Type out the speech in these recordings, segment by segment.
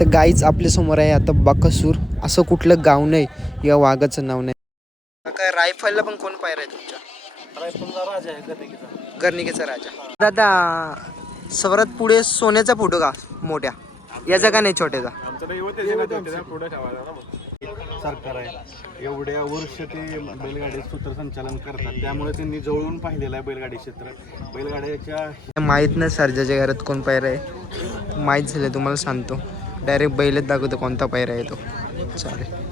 तर गाईच आपल्यासमोर आहे आता बाकसूर. असं कुठलं गाव नाही या वाघाचं नाव नाही. काय रायफलला पण कोण पायर आहे तुमच्या? राजा आहे गर्णिकेचा राजा. दादा सर्वात पुढे सोन्याचा फोटो का? मोठ्या. याचा का नाही छोट्याचा? सरकार आहे. एवढ्या वर्ष ते बैलगाडी सूत्रसंचालन करतात. त्यामुळे त्यांनी जवळून पाहिलेलं आहे बैलगाडी क्षेत्र. बैलगाड्याच्या माहीत नाही सर्जाच्या घरात कोण पायर आहे. माहीत झालं तुम्हाला सांगतो. डायरेक्ट बैलच दाखवतो कोणता पायर आहे तो. चालेल.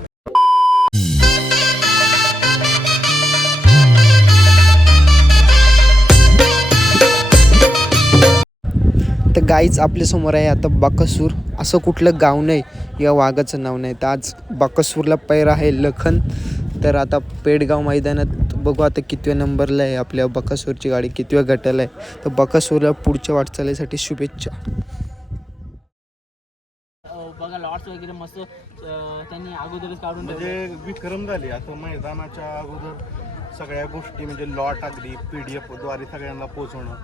तर गाईच आपल्यासमोर आहे आता बाकसूर. असं कुठलं गाव नाही या वाघाचं नाव नाही. तर आज बाकसूरला पैर आहे लखन. तर आता पेडगाव मैदानात बघू आता कितव्या नंबरला आहे आपल्या बकासूरची गाडी कितव्या गटाला आहे. तर बकासूरला पुढच्या वाटचालीसाठी शुभेच्छा. वगैरे मस्त अं, त्यांनी अगोदरच काढून ठेवले म्हणजे विक्रम झाले असं मैदानाच्या अगोदर सगळ्या गोष्टी म्हणजे लॉट अगदी पी डी एफद्वारे सगळ्यांना पोहोचवणं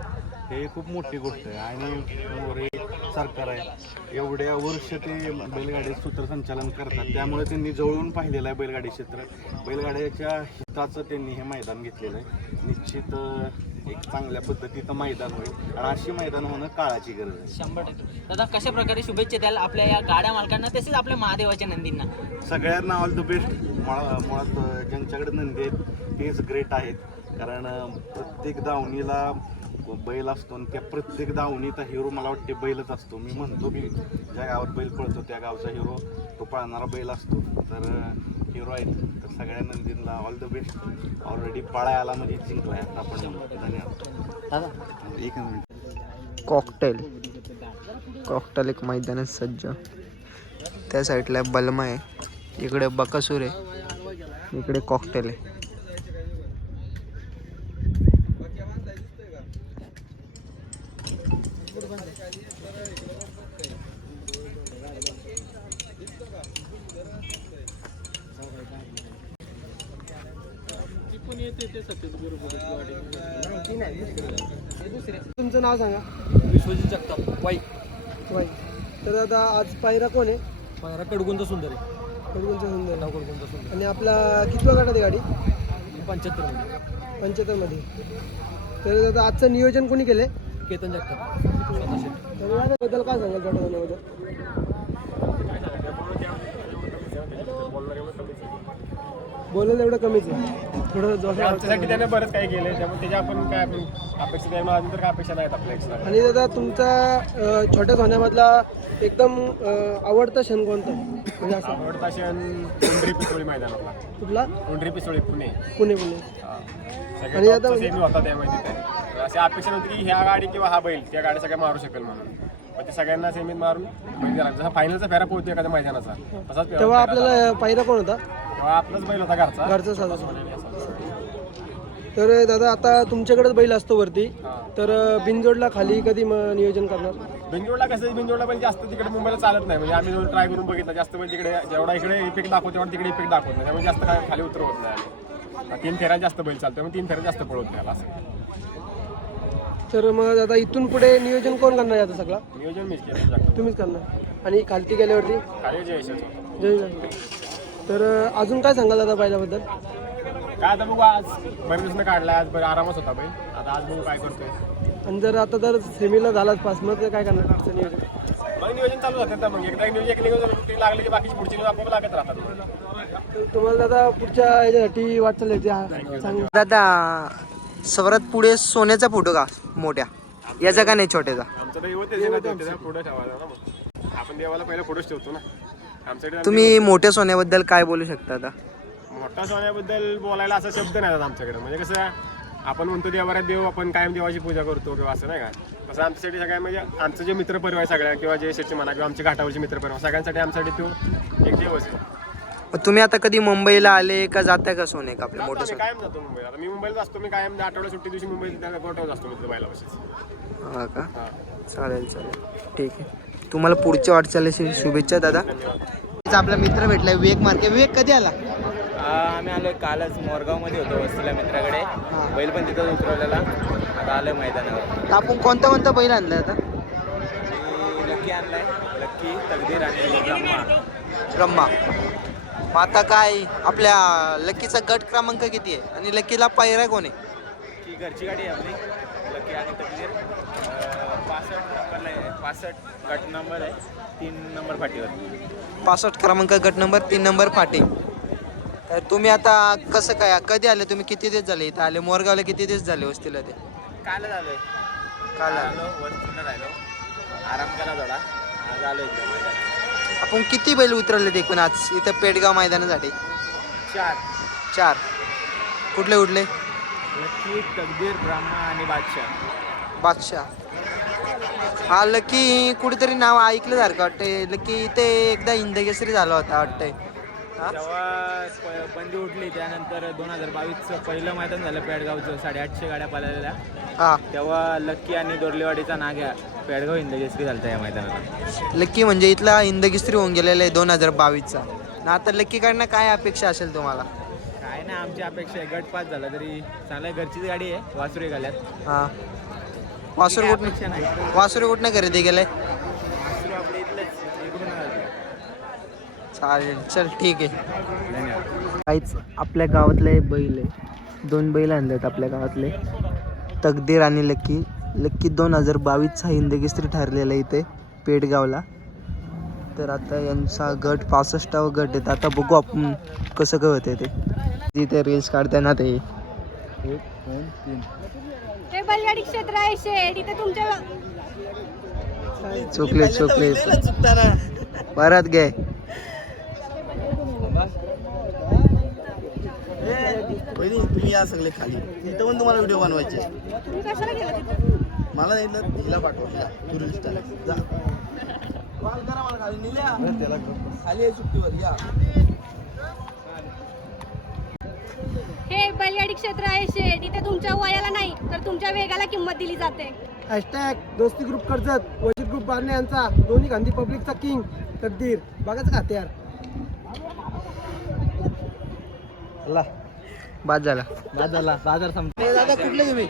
हे खूप मोठी गोष्ट आहे. आणि मोरे सरकार आहे. एवढ्या वर्ष ते बैलगाडी सूत्रसंचालन करतात. त्यामुळे त्यांनी जवळून पाहिलेलं आहे बैलगाडी क्षेत्र. बैलगाड्याच्या हिताचं त्यांनी हे मैदान घेतलेलं आहे. निश्चित अं, एक चांगल्या पद्धतीचं मैदान होईल. आणि अशी मैदान होणं काळाची गरज आहे. शंभर टक्के. दादा कशा प्रकारे शुभेच्छा द्याल आपल्या या गाड्या मालकांना तसेच आपल्या महादेवाच्या नंदींना? सगळ्यांना ऑल द बेस्ट मुळा मुळात ज्यांच्याकडे नंदी आहेत तेच ग्रेट आहेत. कारण प्रत्येक दावणीला बैल असतो आणि त्या प्रत्येक दावणीचा हिरो मला वाटते बैलच असतो. मी म्हणतो की ज्या गावात बैल पळतो त्या गावचा हिरो तो पळणारा बैल असतो. तर हिरो आहेत. तर सगळ्या नंदींना ऑल द बेस्ट ऑलरेडी पळाय आला म्हणजे जिंकलाय. आता आपण धन्यवाद. एक मिनिट कॉकटेल कॉकटेल एक मैदानात सज्ज. त्या साईडला बलमा आहे. इकडे बकासूर आहे. इकडे कॉकटेल आहे. तुमचं नाव सांगा. विश्वजित जगताप वाई. वाई. तर आता आज पायरा कोण आहे? माझा कडगुंज सुंदर आहे. कडगुंचा सुंदर. नाव कडगुंज सुंदर. आणि आपला कितवा गटात आहे गाडी? पंच्याहत्तरमध्ये. पंच्याहत्तरमध्ये तर आता आजचं नियोजन कोणी केलं केतन जगताप. तर याबद्दल काय सांगाल? गट बोलायला एवढं कमीच आहे. थोडं जोरात आमच्यासाठी त्याने बरंच काही केलंय त्यामुळे त्याच्या आपण काय आपण अपेक्षा आहे अजून तर काय अपेक्षा नाहीत आपल्या एक्स्ट्रा आणि दादा तुमचा अं, छोट्या सोन्यामधला एकदम अं, आवडता क्षण कोणता? म्हणजे असं. आवडता क्षण उंडरी पिसोळी मैदान आपला कुठला? उंडरी पिसोळी पुणे. पुणे पुणे. आणि आता टॉपचा म्हणजे- सेमी होता त्यामध्ये तिथे अशी अपेक्षा नव्हती की ह्या गाडी किंवा हा बैल त्या गाडी सगळ्या मारू शकेल म्हणून. पण ते सगळ्यांना सेमीत मारून बैल दिला जसा फायनलचा फेरा पोहोचतो एखाद्या मैदानाचा तसाच फेरा तेव्हा. आपल्याला पायरा कोण होता? तेव्हा आपलाच बैल होता घरचा. घरचा साधा तर दादा आता तुमच्याकडेच बैल असतो वरती. हा. तर बिनजोडला खाली कधी मग नियोजन करणार? बिंजोडला कसं बिंजोडला पण जास्त तिकडे मुंबईला चालत नाही. म्हणजे आम्ही ट्राय करून बघितलं जास्त म्हणजे तिकडे जेवढा इकडे इफेक्ट दाखवतो तेवढा तिकडे इफेक्ट दाखवत नाही. त्यामुळे जास्त काय खाली उतरवत नाही आम्ही. तीन फेऱ्या जास्त बैल चालतो त्यामुळे तीन फेऱ्या जास्त पळवत नाही असं. तर मग आता इथून पुढे नियोजन कोण करणार आहे आता सगळा? नियोजन मीच केलं जातं. तुम्हीच करणार. आणि खालती गेल्यावरती? कार्य जय. जय जय. तर अजून काय सांगाल दादा बैलाबद्दल काय आता बघू आज बरेच दिवसानं काढला आज बरं आरामच होता बैल आता आज बघू काय करतोय. आणि जर आता जर सेमीला झालाच पास मग ते काय करणार पुढचं नियोजन? मग नियोजन चालू होतं तर मग एकदा एक नियोजन एक नियोजन रुटीन लागले की बाकीची पुढची नियोजन आपोआप लागत राहतात. मग. तर तुम्हाला दादा पुढच्या याच्यासाठी वाटचाल हा सांग. दादा सर्वात पुढे सोन्याचा फोटो का? मोठ्या. याचा का नाही छोट्याचा? आपण देवाला पहिला फोटोच ठेवतो ना. आमच्याकडे तुम्ही मोठ्या सोन्याबद्दल काय बोलू शकता आता? मोठा सोन्याबद्दल बोलायला असा शब्द नाही आहेत आमच्याकडे. म्हणजे कसं आपण म्हणतो देवाऱ्यात देव आपण कायम देवाची पूजा करतो किंवा असं नाही का? तसं आमच्यासाठी सगळ्या म्हणजे आमचं जे मित्र परिवार आहे सगळ्या किंवा जे शेतचे म्हणा किंवा आमचे घाटावरचे मित्र परिवार सगळ्यांसाठी आमच्यासाठी तो एक आहे. मग तुम्ही आता कधी मुंबईला आले का जाताय का सोने का आपल्या मोठं कायम जातो मुंबईला. आता मी मुंबईला असतो मी कायम आठवड्या सुट्टी दिवशी मुंबईत गोठवत असतो सोनं हा का? चालेल चालेल. ठीक आहे. तुम्हाला पुढच्या वाटचालीशी शुभेच्छा दादा. आपला मित्र भेटलाय विवेक मार्के. विवेक कधी आला? आम्ही आलो कालच मोरगावमध्ये होतो वस्तीला मित्राकडे. बैल पण तिथं उतरवलेला. आता आलोय मैदानावर. आपण कोणता कोणता बैल आणलाय आता? लक्की आणलाय. लक्की लकी तकदीर आणि ब्रह्मा ब्रह्मा. मग आता काय आपल्या लकीचा गट क्रमांक किती आहे? आणि लकीला पायऱ्या कोण आहे? ही घरची गाडी आहे आपली. लकी आणि तकदीर. पासष्ट नंबरला आहे. पासष्ट गट नंबर आहे. तीन नंबर पाठीवर पासष्ट क्रमांक गट नंबर तीन नंबर फाटे. तर तुम्ही आता कसं काय कधी आले तुम्ही? किती दिवस झाले इथं? आले मोरगावला किती दिवस झाले वस्तीला ते? काल झालोय काल आले. वरतीनं राहिलो. आराम केला थोडा. आज आलो इथे मैदानात आपण किती बैल उतरवले एकूण आज? इथं पेडगाव मैदानासाठी. चार. चार. कुठले कुठले लकी तकदीर ब्रह्मा आणि बादशाह. बादशाह. हा लकी कुठेतरी नाव ऐकलं सारखं वाटतंय. लकी ते एकदा इंदकेसरी झाला होता वाटतंय? जेव्हा बंदी उठली त्यानंतर दोन हजार बावीसचं पहिलं मैदान झालं पेडगावचं साडेआठशे गाड्या पाळलेल्या. हा. तेव्हा लक्की आणि दोरलेवाडीचा नाग्या पेडगाव हिंदकेसरी झालता या मैदानाला. लक्की म्हणजे इथला इंदगिस्त्री होऊन गेलेला आहे दोन हजार बावीसचा. ना आता लक्कीकडनं काय अपेक्षा असेल तुम्हाला? काय ना आमची अपेक्षा आहे गट पास झाला तरी चांगल्या घरचीच गाडी आहे वासुरी घाल्यात हा. वासरू कुठनं नाही. वासरू कुठनं खरेदी केलंय? वासरू आपल्या इथलंच इकडून आलं. चालेल. चल ठीक आहे. काहीच आपल्या गावातले बैल आहे. दोन बैल आणलेत आपल्या गावातले. तकदीर आणि लक्की लक्की दोन हजार बावीसचा हिंदकेसरी ठरलेला इथे पेडगावला. तर आता यांचा गट पासष्टावा गट आहे. आता बघू आपण कसं काय होते ते. तिथे रील्स काढताना ते. हे बैलगाडी क्षेत्र आहे शेड. इथे तुमच्या चुकले चुकले. परत घे. तुम्ही या सगळे खाली. इथं पण तुम्हाला व्हिडिओ बनवायचे तुम्ही कशाला गेला तिथे? मला इथलं हिला पाठवा टुरिस्ट जा. कॉल करा मला खाली. निल्या खाली आहे सुट्टीवर. या. हे बैलगाडी क्षेत्र आहे शेड इथे तुमच्या वयाला नाही तर तुमच्या वेगाला किंमत दिली जाते. हॅशटॅग दोस्ती ग्रुप कर्जत वजीर ग्रुप बारणे यांचा दोन्ही गांधी पब्लिकचा किंग तकदीर. बघाच खाते यार बाद झाला बाजारला बाजार संपला. दादा कुठले तुम्ही?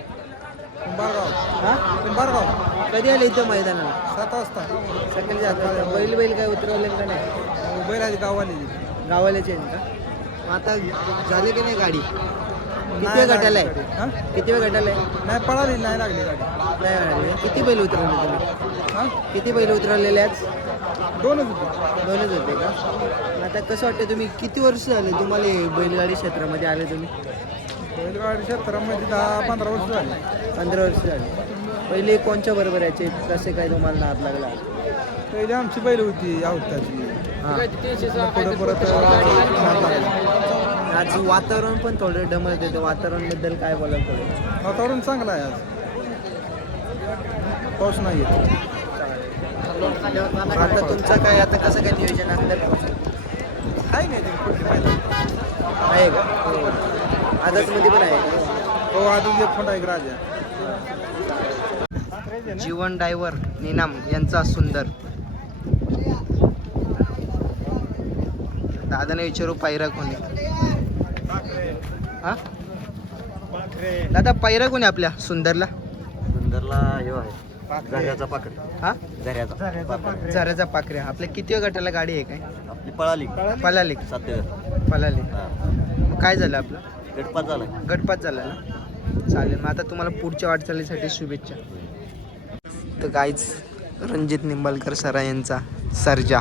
हा? कुंभारगाव. कधी आले इथं मैदानाला? सात वाजता. सकाळी जाता बैल बैल काय उतरवले का नाही? मोबाईल आहे गावाली गावाल्याचे आहेत का मग आता झाले की नाही गाडी? किती वेळ गटाला आहे? किती वेळ गटाला आहे? नाही पळाली नाही लागली गाडी. नाही. किती बैल उतरवले तुम्ही? हा? किती बैल उतरवलेले आज? दोनच होते. दोनच होते का? आता कसं वाटतं तुम्ही? किती वर्ष झाले तुम्हाला हे बैलगाडी क्षेत्रामध्ये आले तुम्ही? बैलगाडी क्षेत्रामध्ये दहा पंधरा वर्ष झाली. पंधरा वर्ष झाले. पहिले कोणच्या बरोबर यायचे? कसे काय तुम्हाला नाद लागला? पहिली आमची बैल होती आवताची. हां. पुढे परत नाद लागला. आज वातावरण पण थोडं डमळत येतं वातावरणाबद्दल काय बोलाल थोडं? वातावरण चांगलं आहे आज. पाऊस नाही येत आता तुमचं काय आता कसं काय नियोजन असणार आहे नाही ते आहे का? आदतमध्ये पण आहे हो एक फोंडा एक राजा जीवन डायव्हर निनाम यांचा सुंदर. दादाने विचारू पायरा कोणी? हा? दादा पायरा कोणी आपल्या? सुंदरला? सुंदरला हे आहे. झऱ्याचा पाकड हा? झऱ्याचा. झऱ्याचा पाकऱ्या आपल्या किती गटाला गाडी आहे काय? आपली पळाली. पलाली सात पलाली मग काय झालं आपलं? गटपात झाला. गटपात झाला ना? चालेल. मग आता तुम्हाला पुढच्या वाटचालीसाठी शुभेच्छा. तर गाईच रणजित निंबालकर सरा यांचा सर्जा.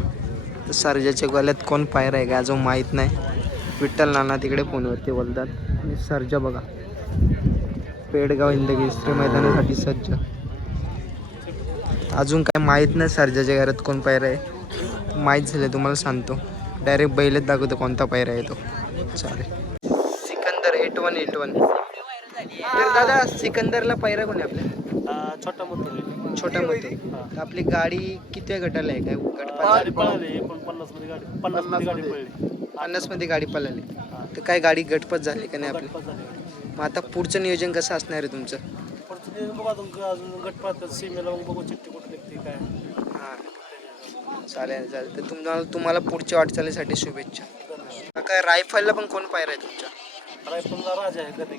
तर सर्जाच्या गळ्यात कोण पायरा आहे का? अजून माहीत नाही. विठ्ठल नाना तिकडे फोनवरती बोलतात. आणि सर्जा बघा. पेडगाव हिंदगी श्री मैदानासाठी सज्ज अजून काय माहीत नाही सर्जाच्या घरात कोण पायरा आहे. माहीत झालं तुम्हाला सांगतो. डायरेक्ट बैलच दाखवतो कोणता पायरा आहे तो. चालेल. Sikandar eight one eight one तर दादा सिकंदरला पायरा कोणी आपल्या छोटा मोठा छोटा मोठे आपली गाडी किती गटाला आहे? काय गट पन्नास पन्नास मध्ये गाडी पळाली. तर काय गाडी गटपत झाली का नाही आपली? मग आता पुढचं नियोजन कसं असणार आहे तुमचं? बघा तुमचं अजून गटपात सीमेला मग बघू चिठ्ठी कुठे निघते काय. हां. चालेल चालेल. तर तुम्हाला तुम्हाला पुढच्या वाटचालीसाठी शुभेच्छा. काय रायफलला पण कोण पायरा आहे तुमच्या? रायफलला राजा आहे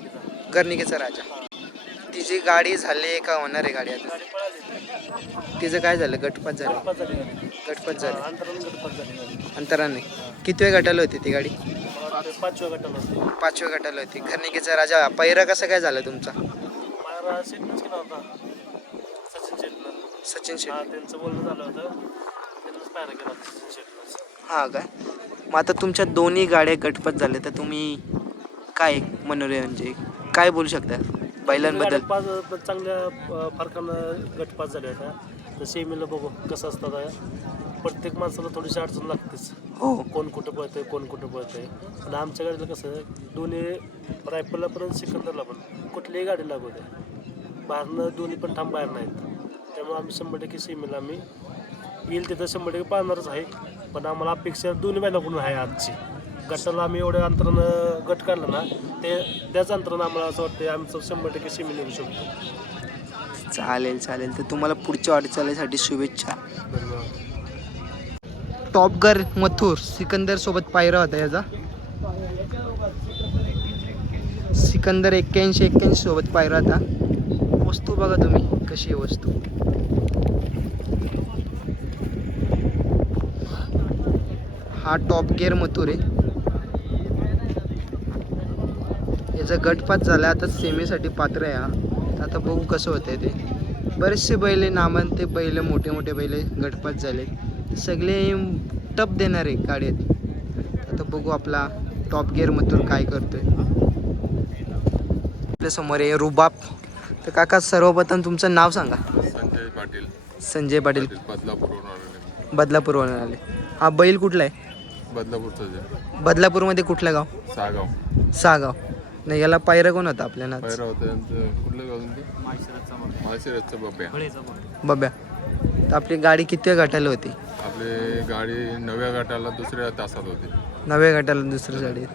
गर्निकेचा राजा. तिची गाडी झाली आहे का होणार आहे गाडी आता? तिचं काय झालं? गटपात झालं. गटपात झालं अंतराने कितव्या गटाला होती ती गाडी? पाचव्या गटाला होती. खर्निकेचा राजा पहिरा कसा काय झाला तुमचा? सचिन हा त्यांचं बोलणं झालं होतं. हा काय मग आता तुमच्या दोन्ही गाड्या गटपात झाल्या तर तुम्ही काय मनोरंजन म्हणजे काय बोलू शकता? बैलांबद्दल. पाच चांगल्या फरकानं गट पास झाले होता तर सेमीला बघू कसं असतं आता. प्रत्येक माणसाला थोडीशी अडचण लागतेच. हो. कोण कुठं पळतंय कोण कुठं पळतंय. पण आमच्या गाडीला कसं दोन्ही रायफलला पण आणि सिकंदरला पण कुठलीही गाडी लागू दे बाहेरनं दोन्ही पण ठाम बाहेर नाहीत. त्यामुळे आम्ही शंभर टक्के सेमीला आम्ही येईल तिथं शंभर टक्के पाळणारच आहे. पण आम्हाला अपेक्षा दोन्ही बैलाकडून आहे आजची. गटाला आम्ही एवढ्या अंतरानं गट काढला ना ते त्याच अंतरानं आम्हाला असं वाटतं आमचं शंभर टक्के सेमी निघू शकतो. चालेल चालेल. तर तुम्हाला पुढच्या वाटचालीसाठी शुभेच्छा. धन्यवाद. टॉपगर मथुर सिकंदर सोबत पायरा होता याचा. सिकंदर एक्क्याऐंशी एक्क्याऐंशी सोबत पायरा होता वस्तू बघा तुम्ही कशी आहे वस्तू. हा टॉप गिअर मथुर आहे. याचा गटपात झाला. आता सेमीसाठी पात्र आहे हा. आता बघू कसं होतंय ते. बरेचसे बैल नामांते बैल मोठे मोठे बैल गटपात झाले सगळे टप देणार आहे गाड्यात आता बघू आपला टॉप गिअर मथुर काय करतोय. आपल्यासमोर आहे रुबाब. तर काका सर्वप्रथम तुमचं नाव सांगा. संजय पाटील. संजय पाटील. बदलापूरवरून आलेले बदलापूरवरून आले. हा बैल कुठला आहे? बदलापूरचं जे. बदलापूरमध्ये कुठलं गाव? सागाव. सहागाव नाही याला पायरा कोण होता आपल्याला होतं त्यांचं कुठलं गाव तुमचं? माळशिरसचं बब्या. बब्या. तर आपली गाडी कितव्या गटाला होती? आपली गाडी नव्या गटाला दुसऱ्या तासात होती. नव्या गटाला दुसऱ्या गाडी.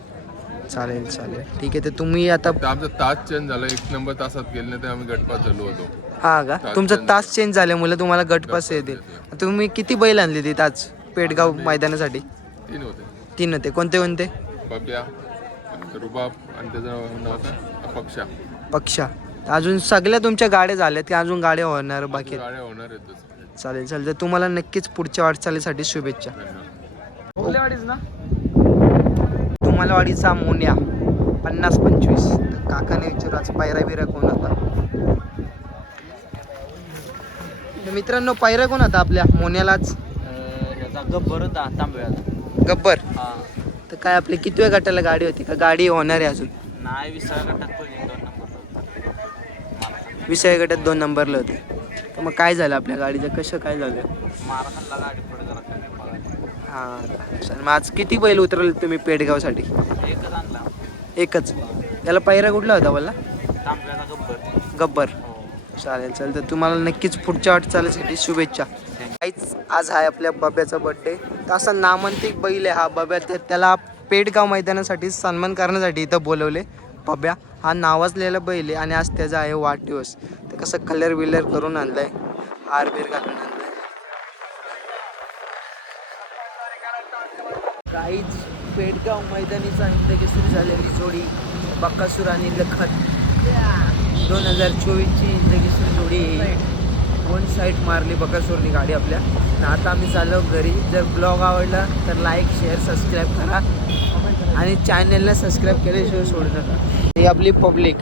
चालेल चालेल. ठीक आहे तर तुम्ही आता तर आमचा तास चेंज झाला. एक नंबर तासात गेले नाही तर आम्ही गटपात झालो होतो. हा का? तास तुमचा change तास चेंज झाल्यामुळे तुम्हाला गटपास येतील. तुम्ही किती बैल आणले तिथे आज पेडगाव मैदानासाठी? तीन होते. तीन होते. कोणते कोणते? बब्या. रुबाब आणि त्याचं नाव काय पक्षा पक्षा अजून सगळ्या तुमच्या गाड्या झाल्यात की अजून गाड्या होणार बाकी? गाड्या होणार आहेत चालेल चालेल. तर तुम्हाला नक्कीच पुढच्या वाटचालीसाठी शुभेच्छा. तुम्हाला वाडीचा मोन्या पन्नास पंचवीस. तर काकाने विचारू आज पायरा बिरा कोण होता? तर मित्रांनो पायरा कोण होता आपल्या मोन्यालाच? याचा गब्बर होता तांबव्याचा गब्बर. हा. तर काय आपली कितव्या गटाला गाडी होती का? गाडी होणार आहे अजून. नाही गटात पहिले दोन नंबर गटात दोन नंबरला होते. तर मग काय झालं आपल्या गाडीचं? कसं काय झालं? मारा खाल्ला गाडी पुढे जरा कमी पळाली. हां मग आज किती बैल उतरवले तुम्ही पेडगावसाठी? एकच आणला. एकच. त्याला पायरा कुठला होता मला गब्बर. गब्बर. हो. चालेल चालेल. तर तुम्हाला नक्कीच पुढच्या वाटचालीसाठी शुभेच्छा. आईच आज आहे आपल्या बब्याचा बड्डे तर असा नामांतिक बैल आहे हा बब्या. ते त्याला पेडगाव मैदानासाठी सन्मान करण्यासाठी इथं बोलवले. बब्या हा नावाजलेला बैल आहे आणि आज त्याचा आहे वाढदिवस. तर कसं कलर बिलर करून आणलाय. हार बीर घालून आणलाय. काहीच पेडगाव मैदानीचा हिंदकेसरी झालेली जोडी बक्कासूर आणि लखन. दोन हजार चोवीसची हिंदकेसरी जोडी वन साईड मारली बकासूरनी गाडी आपल्या. आता आम्ही चाललो घरी. जर ब्लॉग आवडला तर लाईक शेअर सबस्क्राईब करा. आणि चॅनलला सबस्क्राईब केल्याशिवाय सोडू नका. ही आपली पब्लिक